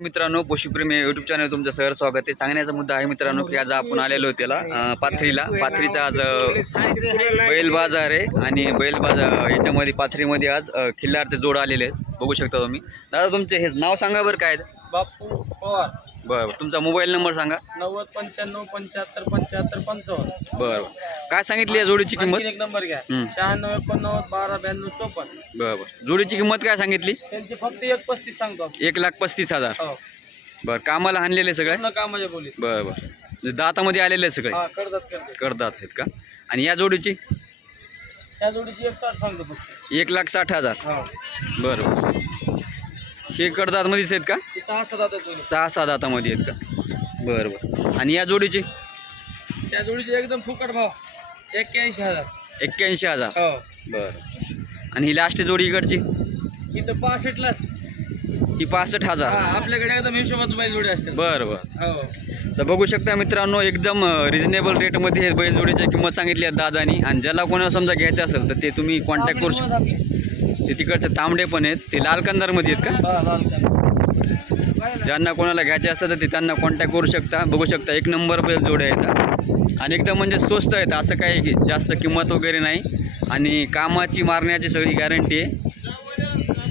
मित्रांनो, पशुप्रेमी YouTube channel तुमचं सहर स्वागत आहे. सांगण्याचा मुद्दा आहे मित्रांनो की आज आपण आलेलो त्याला पाथरीचा आज बैल बाजार आहे आणि बैल बाजार याच्यामध्ये पाथरीमध्ये आज खिल्लारचे जोड आलेले आहेत. बघू शकता तुम्ही. दादा तुमचे हे नाव सांगा बरं काय? बापू पवार. बरं. तुमचा मोबाईल नंबर सांगा. 90 95 75 75 55. बरं. काय सांगितली या जोडीची किंमत? एक नंबर घ्या. 96 89 12 92 54. बरं. जोडीची किंमत काय सांगितली? त्यांची फक्त 1.35 सांगतो. 1,35,000. हो. बरं. कामाला आणलेले सगळे? पूर्ण कामाच्या बोली. बरं बरं. म्हणजे दातामध्ये आलेले सगळे हा, करतात. करतात आहेत का? आणि या जोडीची? त्या जोडीची 160 सांगतो फक्त. 1,60,000. हो. बरं. हे कडदातमध्येच आहेत का? 6-7 जोडी. 6-7 दातामध्ये आहेत का? बरं बरं. आणि या जोडीची? त्या जोडीची एकदम फुकट भाव 81,000. 81,000. हो. बरं. आणि ही लास्ट जोडी इकडची? इथं 65लाच. ही 65,000. आपल्याकडे एकदम हिशोबात बैल जोडी असते. बरं बरं. हो. तर बघू शकता मित्रांनो, एकदम रिजनेबल रेटमध्ये हे बैलजोडीची किंमत सांगितली आहे दादानी. आणि ज्याला कोणाला समजा घ्यायचं असेल तर ते तुम्ही कॉन्टॅक्ट करू शकता. ते तिकडचे तांबडे पण आहेत, ते लाल कंदारमध्ये आहेत का? ज्यांना कोणाला घ्यायचे असतं तर ते त्यांना कॉन्टॅक्ट करू शकता. बघू शकता एक नंबर बैलजोडे आहेत आणि एकदम म्हणजे स्वस्त आहेत. असं काही की जास्त किंमत वगैरे नाही आणि कामाची मारण्याची सगळी गॅरंटी आहे.